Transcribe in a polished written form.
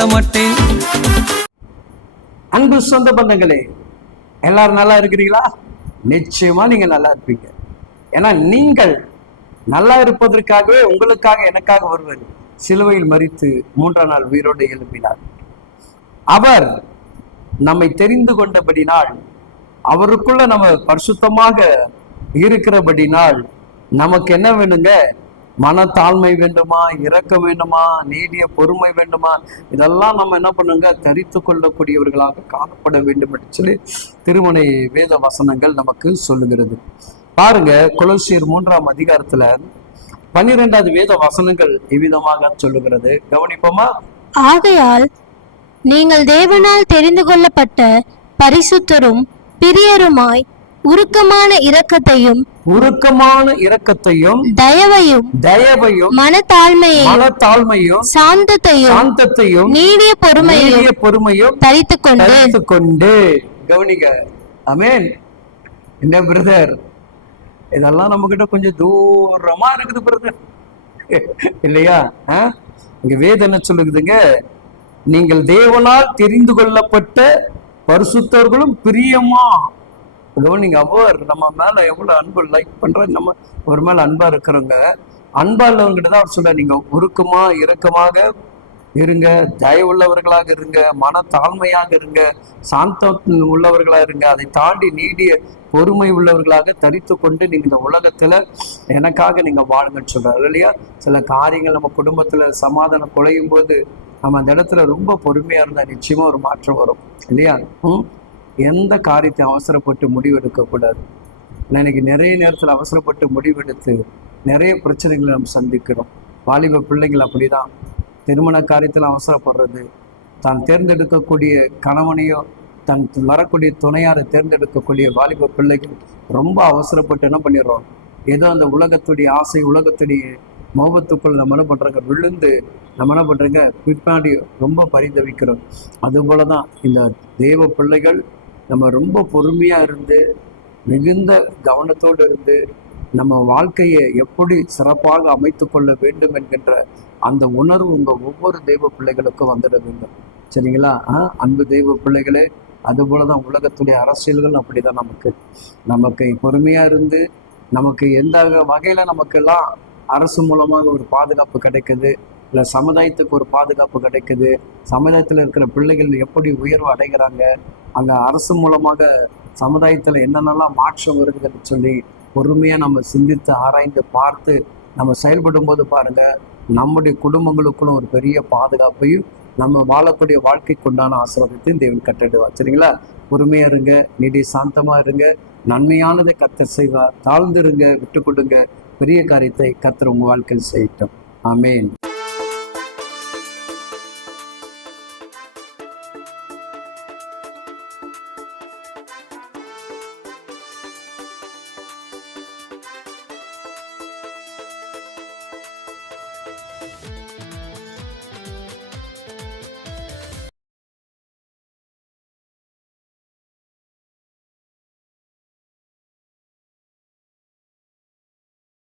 சொல்ல மாட்டேன். அன்பு சொந்த பந்தங்களே, எல்லாரும் நல்லா இருக்கிறீங்களா? நிச்சயமா நீங்க நல்லா இருப்பீங்க. ஏன்னா நீங்கள் நல்லா இருப்பதற்காகவே உங்களுக்காக எனக்காக ஒருவர் சிலுவையில் மரித்து 3ஆம் நாள் உயிரோடு எழுப்பினார். அவர் நம்மை தெரிந்து கொண்டபடினால், அவருக்குள்ள நம்ம பரிசுத்தமாக இருக்கிறபடினால் நமக்கு என்ன வேணுங்க? மனத்தாழ்மை வேண்டுமா, இரக்கம் வேண்டுமா, நீடிய பொறுமை வேண்டுமா, இதெல்லாம் நம்ம என்ன பண்ணுங்க? தரித்து கொள்ளக்கூடியவர்களாக காணப்பட வேண்டும் என்று சொல்லி திருமணை வேத வசனங்கள் நமக்கு சொல்லுகிறது. பாருங்க, கொலோசியர் 3ஆம் அதிகாரத்துல 12வது வேத வசனங்கள் இவ்விதமாக சொல்லுகிறது. கவனிப்போமா? ஆகையால் நீங்கள் தேவனால் தெரிந்து கொள்ளப்பட்ட பரிசுத்தரும் பிரியருமாய் உருக்கமான இரக்கத்தையும் தயவையும் மனத்தாழ்மையும் சாந்தத்தையும் நீடிய பொறுமையும் தரித்து கொண்டு கவனிக்க. ஆமென். என்ன பிரதர், இதெல்லாம் நம்ம கிட்ட கொஞ்சம் தூரமா இருக்குது பிரதர், இல்லையா? இங்க வேதம் என்ன சொல்லுதுங்க? நீங்கள் தேவனால் தெரிந்து கொள்ளப்பட்ட பரிசுத்தர்களும் பிரியமா. கவனிங்க, அவர் நம்ம மேல எவ்வளவு அன்பு லைக் பண்ற, நம்ம ஒரு மேல அன்பா இருக்கிறவங்க, அன்பா உள்ளவங்கிட்ட தான் அவர் சொல்ல, நீங்க உருக்கமா இரக்கமாக இருங்க, தயவுள்ளவர்களாக இருங்க, மன தாழ்மையாக இருங்க, சாந்தம் உள்ளவர்களாக இருங்க, அதை தாண்டி நீடிய பொறுமை உள்ளவர்களாக தரித்து கொண்டு நீங்க இந்த உலகத்துல எனக்காக நீங்க வாழுங்கன்னு சொல்றாரு, இல்லையா? சில காரியங்கள் நம்ம குடும்பத்துல சமாதானம் குலையும் போது நம்ம அந்த இடத்துல ரொம்ப பொறுமையா இருந்தா நிச்சயமா ஒரு மாற்றம் வரும், இல்லையா? எந்த காரியத்தையும் அவசரப்பட்டு முடிவெடுக்க கூடாது. இன்னைக்கு நிறைய நேரத்தில் அவசரப்பட்டு முடிவெடுத்து நிறைய பிரச்சனைகளை நம்ம சந்திக்கிறோம். வாலிப பிள்ளைகள் அப்படிதான், திருமண காரியத்தில் அவசரப்படுறது, தான் தேர்ந்தெடுக்கக்கூடிய கணவனையோ தன் வரக்கூடிய துணையாரை தேர்ந்தெடுக்கக்கூடிய வாலிப பிள்ளைகள் ரொம்ப அவசரப்பட்டு என்ன பண்ணிடுறோம்? ஏதோ அந்த உலகத்துடைய ஆசை, உலகத்துடைய மோகத்துக்குள் நம்ம என்ன பண்றாங்க? விழுந்து நம்ம என்ன பண்றோங்க? பின்னாடி ரொம்ப பரிதவிக்கிறோம். அதுபோல தான் இந்த தேவ பிள்ளைகள் நம்ம ரொம்ப பொறுமையா இருந்து மிகுந்த கவனத்தோடு இருந்து நம்ம வாழ்க்கையை எப்படி சிறப்பாக அமைத்து கொள்ள வேண்டும் என்கின்ற அந்த உணர்வு உங்க ஒவ்வொரு தெய்வ பிள்ளைகளுக்கும் வந்துட வேண்டும். சரிங்களா? அன்பு தெய்வ பிள்ளைகளே, அதுபோலதான் உலகத்துடைய அரசியல்கள் அப்படிதான். நமக்கு பொறுமையா இருந்து நமக்கு எந்த வகையில நமக்கெல்லாம் அரசு மூலமாக ஒரு பாதுகாப்பு கிடைக்குது, இல்லை சமுதாயத்துக்கு ஒரு பாதுகாப்பு கிடைக்குது, சமுதாயத்தில் இருக்கிற பிள்ளைகள் எப்படி உயர்வு அடைகிறாங்க, அந்த அரசு மூலமாக சமுதாயத்தில் என்னென்னலாம் மாற்றம் வருதுன்னு சொல்லி பொறுமையாக நம்ம சிந்தித்து ஆராய்ந்து பார்த்து நம்ம செயல்படும் போது பாருங்க, நம்முடைய குடும்பங்களுக்குள்ள ஒரு பெரிய பாதுகாப்பையும் நம்ம வாழக்கூடிய வாழ்க்கைக்கு உண்டான ஆசீர்வாதத்தையும் தேவன் கட்டிடுவார். சரிங்களா? பொறுமையா இருங்க, நீடி சாந்தமா இருங்க, நன்மையானதை கர்த்தர் செய்வார். தாழ்ந்துருங்க, விட்டு கொடுங்க, பெரிய காரியத்தை கர்த்தர் உங்க வாழ்க்கையில் செய்யட்டும். ஆமேன்.